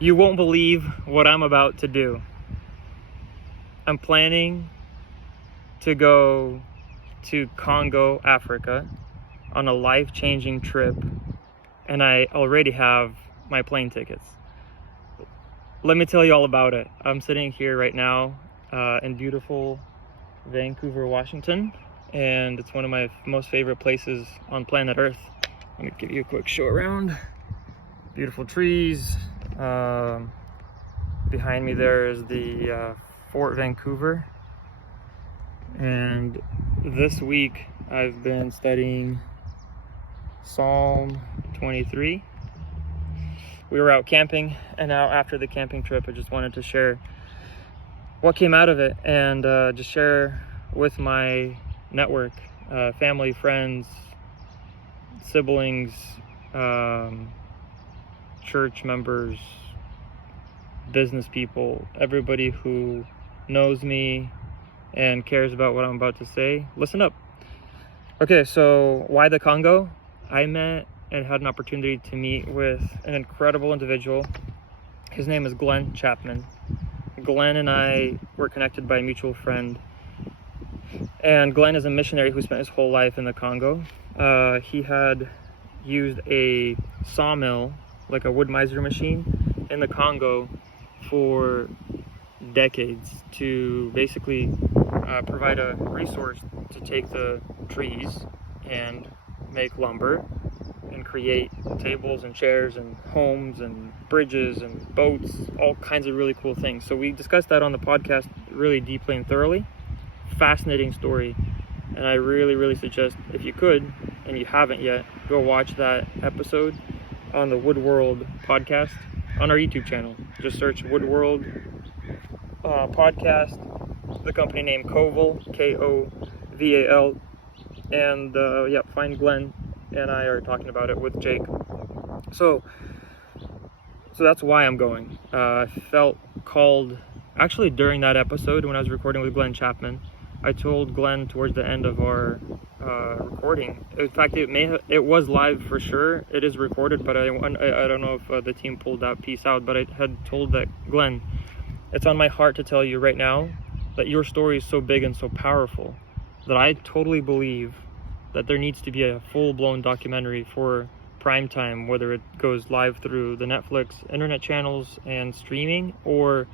You won't believe what I'm about to do. I'm planning to go to Congo, Africa on a life-changing trip, and I already have my plane tickets. Let me tell you all about it. I'm sitting here right now in beautiful Vancouver, Washington, and it's one of my most favorite places on planet Earth. Let me give you a quick show around. Beautiful trees. Behind me there is the Fort Vancouver, and this week I've been studying Psalm 23. We were out camping, and now after the camping trip I just wanted to share what came out of it, and just share with my network, family, friends, siblings, church members, business people, everybody who knows me and cares about what I'm about to say. Listen up. Okay, so why the Congo? I met and had an opportunity to meet with an incredible individual. His name is Glenn Chapman. Glenn and I were connected by a mutual friend, and Glenn is a missionary who spent his whole life in the Congo. He had used a sawmill, like a wood miser machine, in the Congo for decades to basically provide a resource to take the trees and make lumber and create tables and chairs and homes and bridges and boats, all kinds of really cool things. So we discussed that on the podcast really deeply and thoroughly. Fascinating story, and I really suggest, if you could and you haven't yet, go watch that episode on the Wood World podcast on our YouTube channel. Just search Wood World podcast, the company name Koval, Koval, and find Glenn and I are talking about it with Jake. So that's why I'm going. I felt called, actually during that episode when I was recording with Glenn Chapman, I told Glenn towards the end of our recording. In fact, it was live for sure. It is recorded, but I don't know if the team pulled that piece out. But I had told that, Glenn, it's on my heart to tell you right now that your story is so big and so powerful that I totally believe that there needs to be a full-blown documentary for prime time, whether it goes live through the Netflix internet channels and streaming or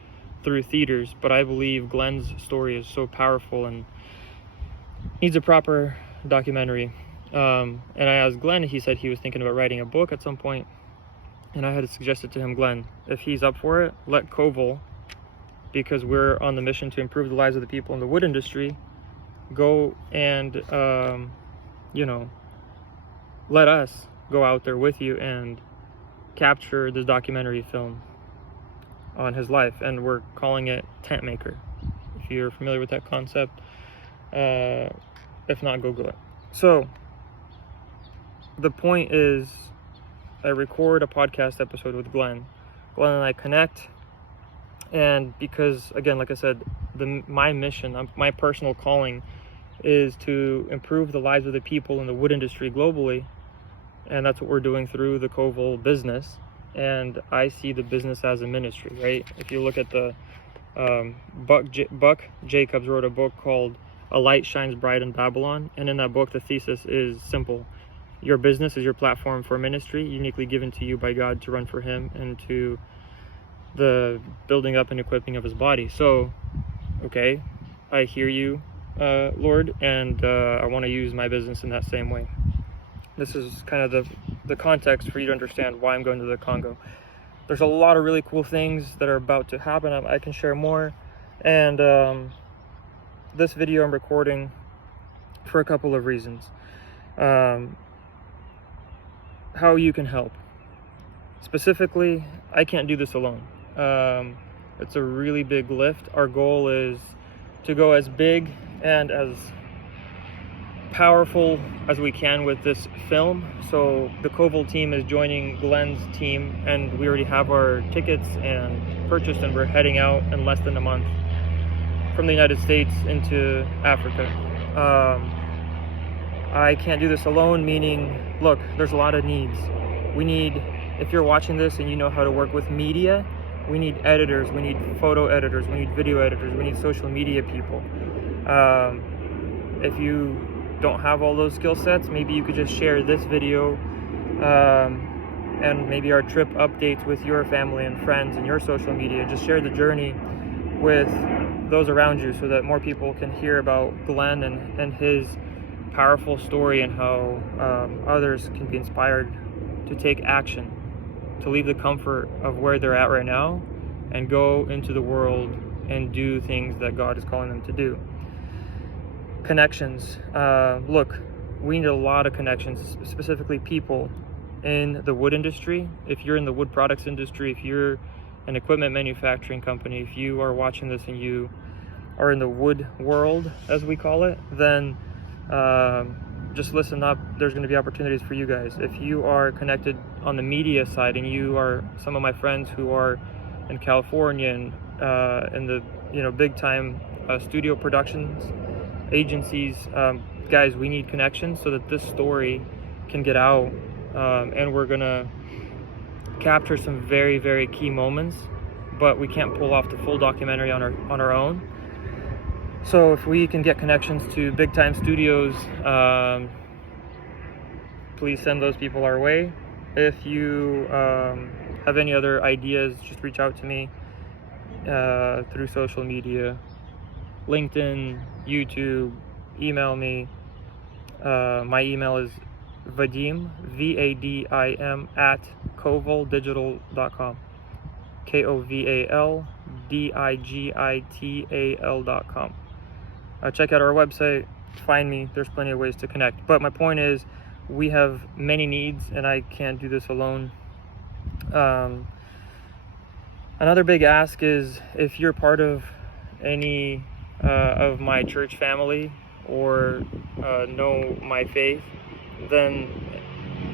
through theaters. But I believe Glenn's story is so powerful and needs a proper documentary. And I asked Glenn, he said he was thinking about writing a book at some point, and I had suggested to him, Glenn, if he's up for it, let Koval, because we're on the mission to improve the lives of the people in the wood industry, go and let us go out there with you and capture this documentary film on his life. And we're calling it Tent Maker, if you're familiar with that concept. If not, Google it. So the point is, I record a podcast episode with Glenn and I connect, and because, again, like I said, my mission, my personal calling is to improve the lives of the people in the wood industry globally, and that's what we're doing through the Koval business. And I see the business as a ministry, right? If you look at the Buck Jacobs wrote a book called A Light Shines Bright in Babylon, and in that book the thesis is simple: your business is your platform for ministry, uniquely given to you by God to run for him and to the building up and equipping of his body. So, okay, I hear you, Lord, and I want to use my business in that same way. This is kind of the context for you to understand why I'm going to the Congo. There's a lot of really cool things that are about to happen. I can share more, and this video I'm recording for a couple of reasons. How you can help. Specifically, I can't do this alone. It's a really big lift. Our goal is to go as big and as powerful as we can with this film. So the Koval team is joining Glenn's team, and we already have our tickets and purchased, and we're heading out in less than a month from the United States into Africa. I can't do this alone, meaning, look, there's a lot of needs. We need if you're watching this and you know how to work with media, we need editors, we need photo editors, we need video editors, we need social media people. If you don't have all those skill sets, maybe you could just share this video and maybe our trip updates with your family and friends and your social media. Just share the journey with those around you so that more people can hear about Glenn and his powerful story, and how others can be inspired to take action, to leave the comfort of where they're at right now and go into the world and do things that God is calling them to do. Connections. Look, we need a lot of connections, specifically people in the wood industry. If you're in the wood products industry, if you're an equipment manufacturing company, if you are watching this and you are in the wood world, as we call it, then just listen up. There's going to be opportunities for you guys. If you are connected on the media side, and you are some of my friends who are in California and in the big time studio productions agencies, guys, we need connections so that this story can get out, and we're gonna capture some very, very key moments, but we can't pull off the full documentary on our own. So if we can get connections to big time studios, please send those people our way. If you have any other ideas, just reach out to me through social media, LinkedIn, YouTube, email me. My email is Vadim, VADIM, at kovaldigital.com. KOVALDIGITAL.com. Check out our website, find me. There's plenty of ways to connect. But my point is, we have many needs, and I can't do this alone. Another big ask is, if you're part of any of my church family or know my faith, then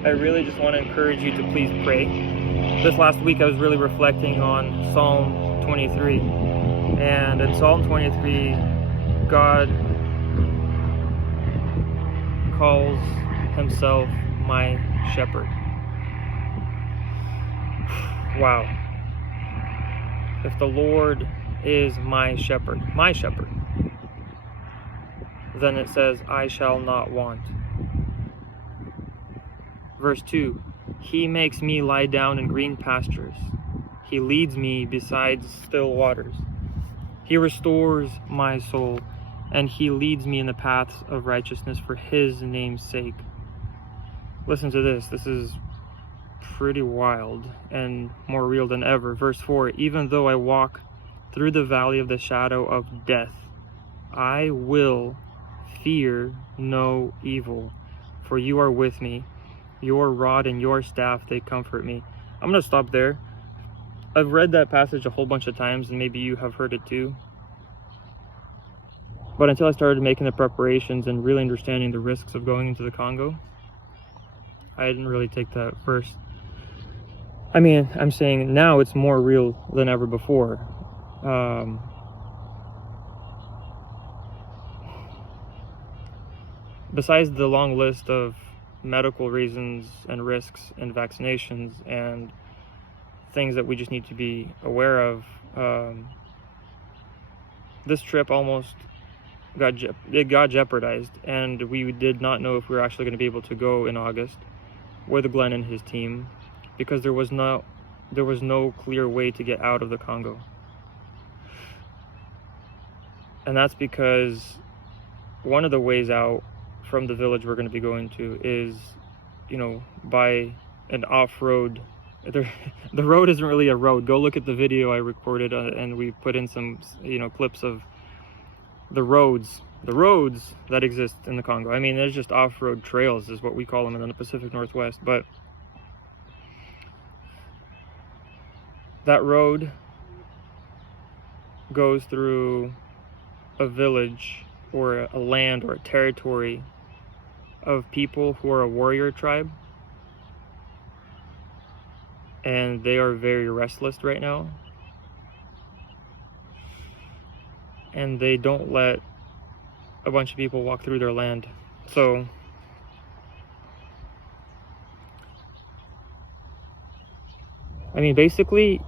I really just want to encourage you to please pray. This last week I was really reflecting on Psalm 23, and in Psalm 23 God calls himself my shepherd. Wow. If the Lord is my shepherd, then it says, I shall not want. Verse 2, he makes me lie down in green pastures. He leads me beside still waters. He restores my soul, and he leads me in the paths of righteousness for his name's sake. Listen to this. This is pretty wild and more real than ever. Verse 4, even though I walk through the valley of the shadow of death, I will fear no evil, for you are with me. Your rod and your staff, they comfort me. I'm going to stop there. I've read that passage a whole bunch of times, and maybe you have heard it too. But until I started making the preparations and really understanding the risks of going into the Congo, I didn't really take that first. I mean, I'm saying now it's more real than ever before. Besides the long list of medical reasons and risks and vaccinations and things that we just need to be aware of, this trip almost got jeopardized, and we did not know if we were actually going to be able to go in August with Glenn and his team, because there was no clear way to get out of the Congo. And that's because one of the ways out from the village we're going to be going to is, by an off-road. The road isn't really a road. Go look at the video I recorded, and we put in some clips of the roads that exist in the Congo. I mean, there's just off-road trails is what we call them in the Pacific Northwest, but that road goes through a village or a land or a territory of people who are a warrior tribe, and they are very restless right now, and they don't let a bunch of people walk through their land. So I mean, basically,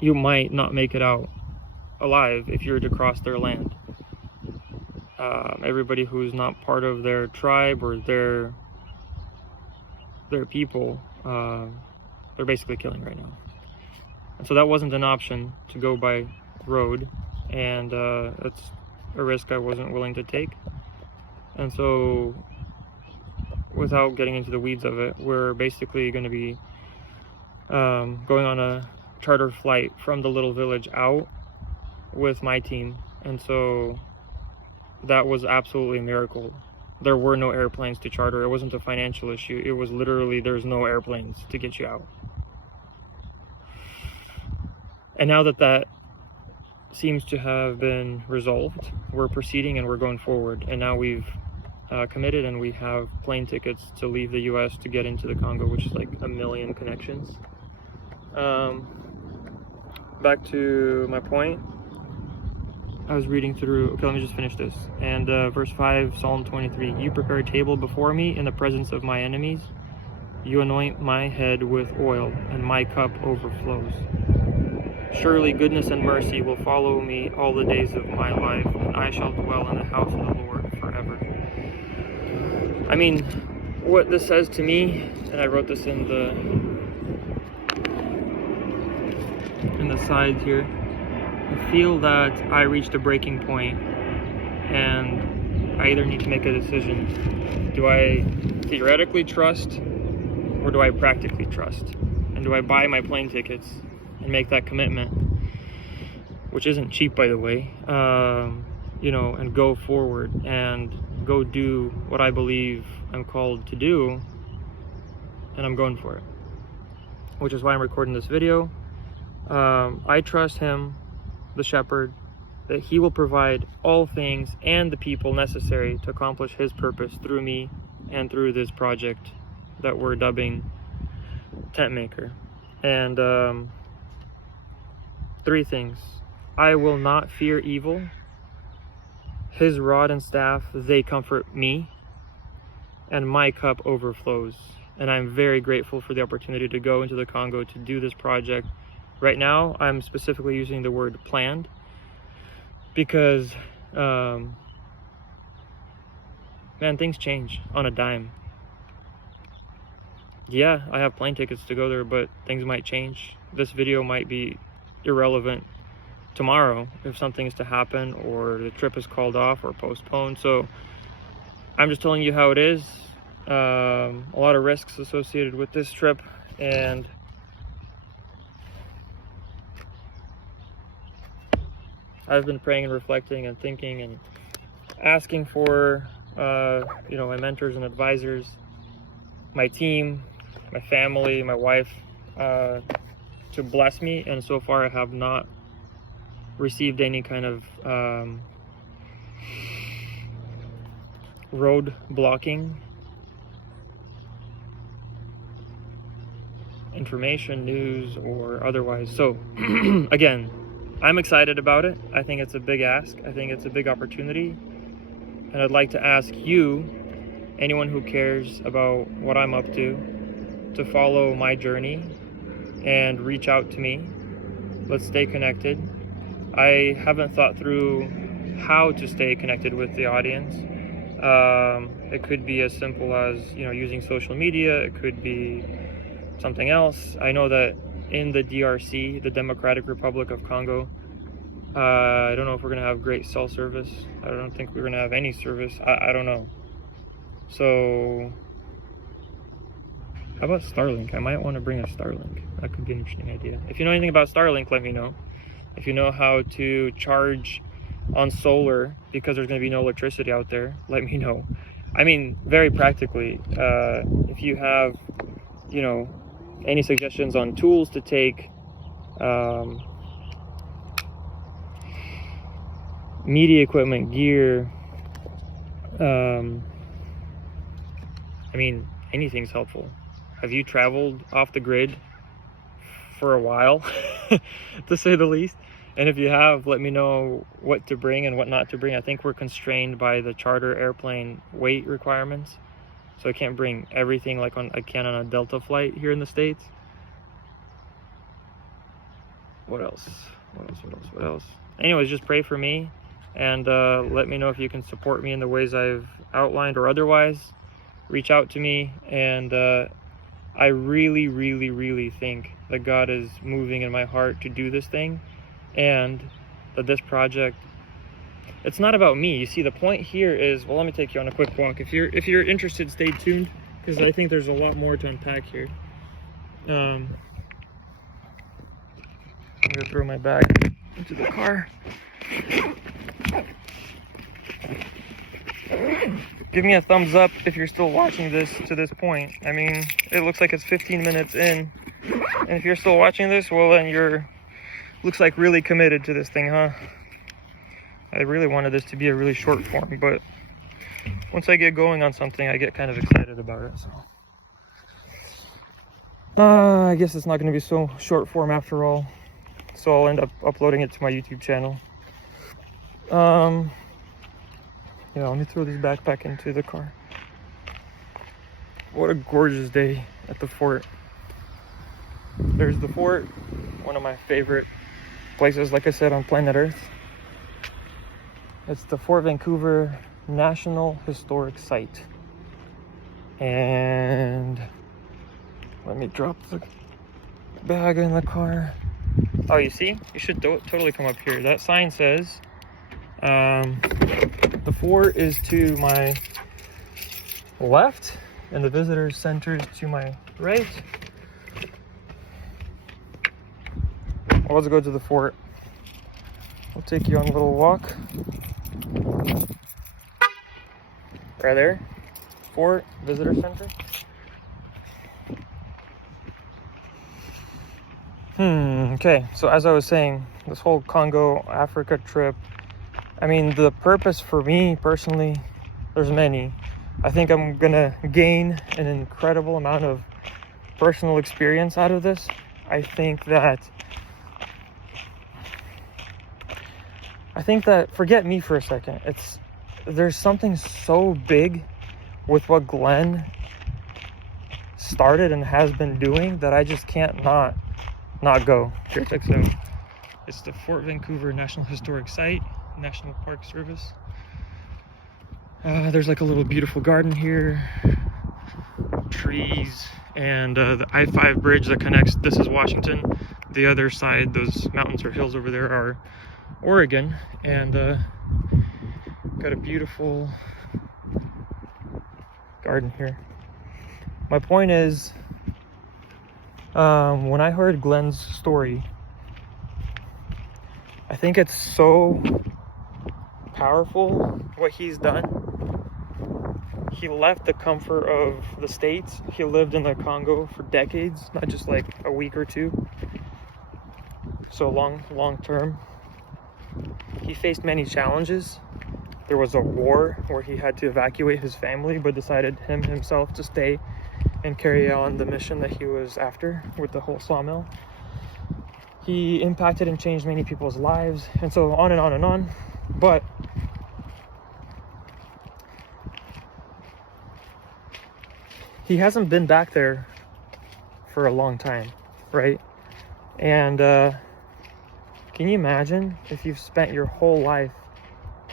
you might not make it out alive if you were to cross their land. Everybody who's not part of their tribe or their people, they're basically killing right now. And so that wasn't an option to go by road, and that's a risk I wasn't willing to take. And so, without getting into the weeds of it, we're basically going to be going on a charter flight from the little village out with my team. And so that was absolutely a miracle. There were no airplanes to charter. It wasn't a financial issue. It was literally, there's no airplanes to get you out. And now that that seems to have been resolved, we're proceeding and we're going forward. And now we've committed, and we have plane tickets to leave the US to get into the Congo, which is like 1 million connections. Back to my point. I was reading through, okay, let me just finish this. And verse 5, Psalm 23, you prepare a table before me in the presence of my enemies. You anoint my head with oil, and my cup overflows. Surely goodness and mercy will follow me all the days of my life, and I shall dwell in the house of the Lord forever. I mean, what this says to me, and I wrote this in the sides here, I feel that I reached a breaking point, and I either need to make a decision. Do I theoretically trust, or do I practically trust? And do I buy my plane tickets and make that commitment, which isn't cheap, by the way, you know, and go forward and go do what I believe I'm called to do, and I'm going for it, which is why I'm recording this video. I trust him, the shepherd, that he will provide all things and the people necessary to accomplish his purpose through me and through this project that we're dubbing Tent Maker. And 3 things. I will not fear evil. His rod and staff, they comfort me, and my cup overflows. And I'm very grateful for the opportunity to go into the Congo to do this project. Right now, I'm specifically using the word planned because, man, things change on a dime. Yeah, I have plane tickets to go there, but things might change. This video might be irrelevant tomorrow if something is to happen, or the trip is called off or postponed. So I'm just telling you how it is. A lot of risks associated with this trip, and I've been praying and reflecting and thinking and asking for you know, my mentors and advisors, my team, my family, my wife, to bless me. And so far I have not received any kind of road blocking information, news, or otherwise. So again, I'm excited about it. I think it's a big ask. I think it's a big opportunity. And I'd like to ask you, anyone who cares about what I'm up to follow my journey and reach out to me. Let's stay connected. I haven't thought through how to stay connected with the audience. It could be as simple as, you know, using social media. It could be something else. I know that in the DRC, the Democratic Republic of Congo, I don't know if we're going to have great cell service. I don't think we're going to have any service. I don't know. So how about Starlink? I might want to bring a Starlink. That could be an interesting idea. If you know anything about Starlink, let me know. If you know how to charge on solar because there's going to be no electricity out there, let me know. I mean, very practically, if you have, you know, any suggestions on tools to take, media equipment, gear, I mean, anything's helpful. Have you traveled off the grid for a while, to say the least? And if you have, let me know what to bring and what not to bring. I think we're constrained by the charter airplane weight requirements, so I can't bring everything like I can on a Delta flight here in the States. what else? Anyways, just pray for me, and let me know if you can support me in the ways I've outlined or otherwise. Reach out to me, and I really, really, really think that God is moving in my heart to do this thing, and that this project, it's not about me. You see, the point here is, well, let me take you on a quick walk. If you're interested, stay tuned, because I think there's a lot more to unpack here. I'm gonna throw my bag into the car. Give me a thumbs up if you're still watching this to this point. I mean, it looks like it's 15 minutes in, and if you're still watching this, well, then looks like really committed to this thing, huh? I really wanted this to be a really short form, but once I get going on something, I get kind of excited about it. So I guess it's not going to be so short form after all, so I'll end up uploading it to my YouTube channel. Yeah, let me throw this backpack into the car. What a gorgeous day at the fort. There's the fort, one of my favorite places, like I said, on planet Earth. It's the Fort Vancouver National Historic Site. And let me drop the bag in the car. Oh, you see? You should totally come up here. That sign says, the fort is to my left, and the visitor center is to my right. Well, let's go to the fort. We'll take you on a little walk. Right there, fort, visitor center. Okay, so as I was saying, this whole Congo, Africa trip, I mean, the purpose for me personally, there's many. I think I'm gonna gain an incredible amount of personal experience out of this. I think that, forget me for a second, there's something so big with what Glenn started and has been doing that I just can't not go. Here, check this out. It's the Fort Vancouver National Historic Site, National Park Service. There's like a little beautiful garden here, trees, and the I-5 bridge that connects, this is Washington. The other side, those mountains or hills over there, are Oregon, and got a beautiful garden here. My point is, when I heard Glenn's story, I think it's so powerful what he's done. He left the comfort of the States. He lived in the Congo for decades, not just like a week or two. So long term. He faced many challenges. There was a war where he had to evacuate his family, but decided himself to stay and carry on the mission that he was after with the whole sawmill. He impacted and changed many people's lives, and so on and on and on. But he hasn't been back there for a long time, right? And can you imagine if you've spent your whole life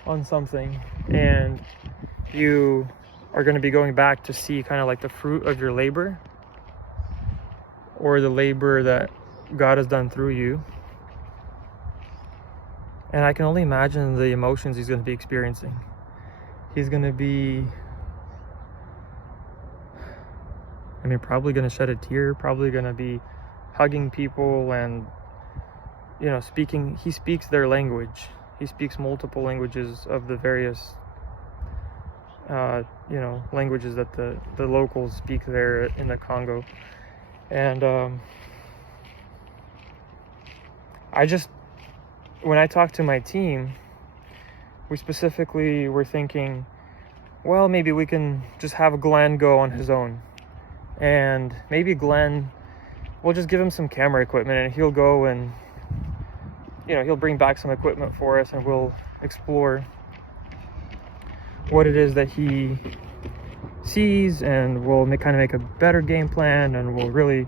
on something and you are going to be going back to see kind of like the fruit of your labor, or the labor that God has done through you? And I can only imagine the emotions he's going to be experiencing. He's going to be, probably going to shed a tear, probably going to be hugging people and, he speaks their language. He speaks multiple languages of the various, languages that the locals speak there in the Congo. And when I talked to my team, we specifically were thinking, well, maybe we can just have Glenn go on his own. And maybe Glenn, we'll just give him some camera equipment and he'll go and, he'll bring back some equipment for us, and we'll explore what it is that he sees, and we'll make a better game plan, and we'll really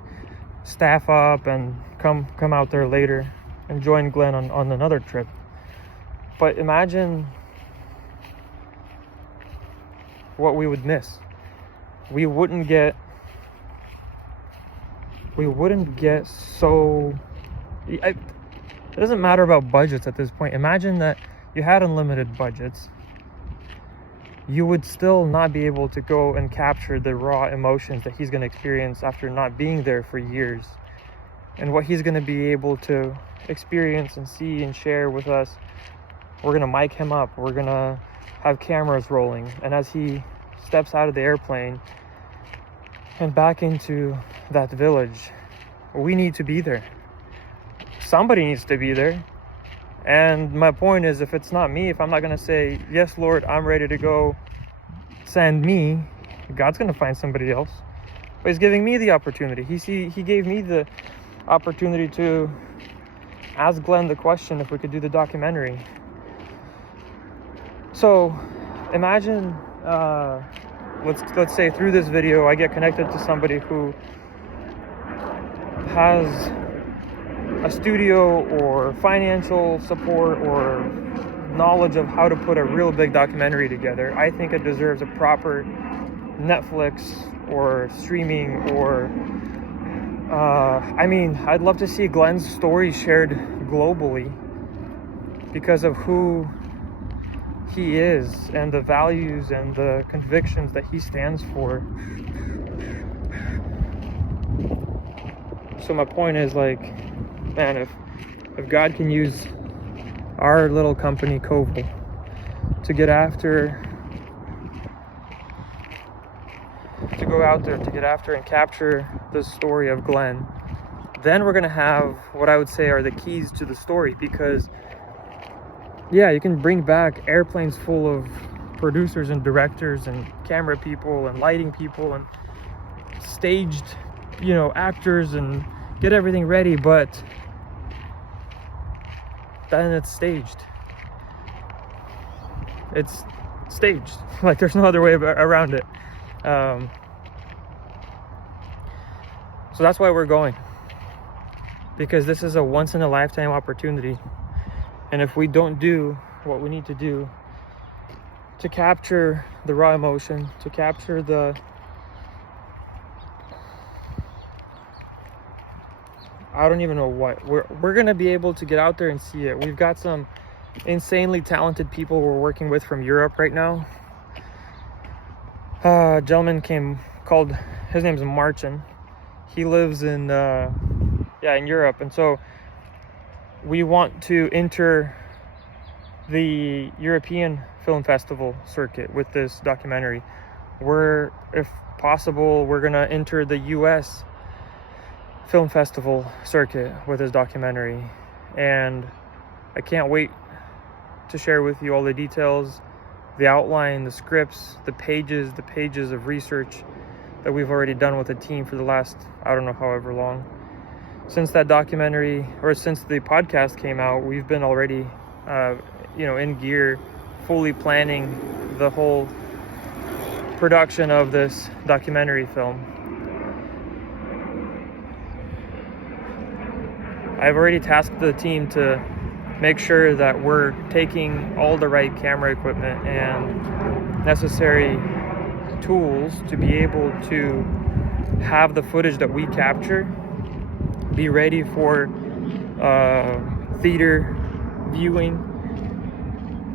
staff up and come out there later. and join Glenn on another trip. But imagine what we would miss. We wouldn't get so... It doesn't matter about budgets at this point. Imagine that you had unlimited budgets. You would still not be able to go and capture the raw emotions that he's going to experience after not being there for years, and what he's going to be able to experience and see and share with us. We're going to mic him up. We're going to have cameras rolling. And as he steps out of the airplane and back into that village, we need to be there. Somebody needs to be there. And my point is, if it's not me, if I'm not going to say, yes, Lord, I'm ready to go, send me, God's going to find somebody else. But he's giving me the opportunity. He gave me the opportunity to ask Glenn the question if we could do the documentary. So imagine, let's say through this video, I get connected to somebody who has a studio or financial support or knowledge of how to put a real big documentary together. I think it deserves a proper Netflix or streaming or I'd love to see Glenn's story shared globally because of who he is and the values and the convictions that he stands for. So my point is, like, man, if God can use our little company, Koval, to get after, to go out there, to get after and capture the story of Glenn, then we're going to have what I would say are the keys to the story. Because, yeah, you can bring back airplanes full of producers and directors and camera people and lighting people and staged, actors and get everything ready, but then it's staged. It's staged. Like, there's no other way around it. So that's why we're going. Because this is a once-in-a-lifetime opportunity. And if we don't do what we need to do to capture the raw emotion, to capture the... I don't even know what. We're going to be able to get out there and see it. We've got some insanely talented people we're working with from Europe right now. A gentleman called, his name's Martin. He lives in Europe. And so we want to enter the European Film Festival circuit with this documentary. If possible, we're going to enter the US Film Festival circuit with this documentary. And I can't wait to share with you all the details, the outline, the scripts, the pages of research that we've already done with the team for the last, I don't know, however long. Since that documentary, or since the podcast came out, we've been already, in gear, fully planning the whole production of this documentary film. I've already tasked the team to make sure that we're taking all the right camera equipment and necessary tools to be able to have the footage that we capture be ready for theater viewing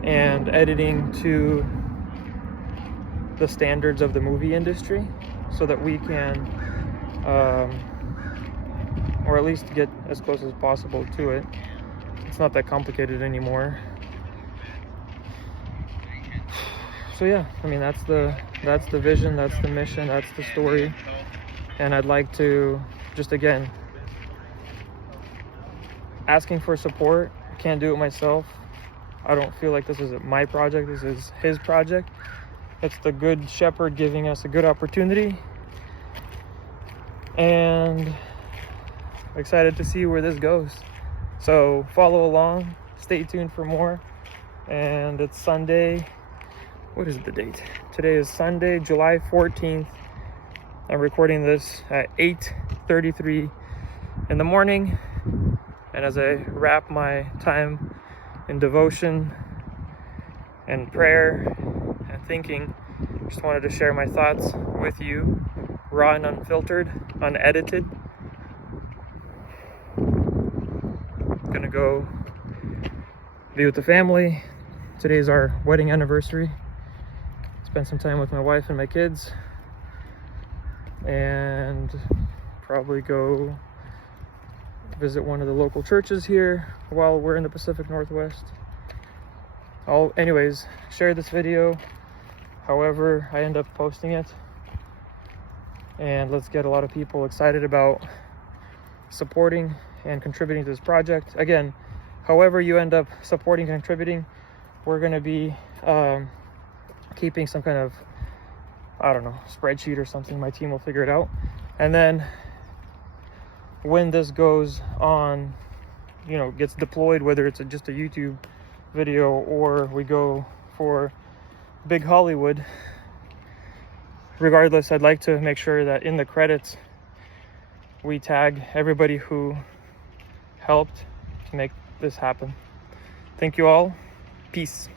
and editing to the standards of the movie industry, so that we can or at least get as close as possible to it. It's not that complicated anymore. So yeah, that's the vision, that's the mission, that's the story. And I'd like to just, again, asking for support. I can't do it myself. I don't feel like this is my project, this is his project. It's the Good Shepherd giving us a good opportunity. And excited to see where this goes. So follow along, stay tuned for more. And it's Sunday. What is the date? Today is Sunday, July 14th. I'm recording this at 8:33 in the morning. And as I wrap my time in devotion and prayer and thinking, just wanted to share my thoughts with you, raw and unfiltered, unedited. Gonna go be with the family. Today's our wedding anniversary. Spend some time with my wife and my kids, and probably go visit one of the local churches here while we're in the Pacific Northwest. I'll anyways share this video however I end up posting it, and let's get a lot of people excited about supporting and contributing to this project. Again, however you end up supporting and contributing, we're going to be keeping some kind of, I don't know, spreadsheet or something. My team will figure it out. And then when this goes on, you know, gets deployed, whether it's just a YouTube video or we go for big Hollywood, regardless, I'd like to make sure that in the credits we tag everybody who helped to make this happen. Thank you all. Peace.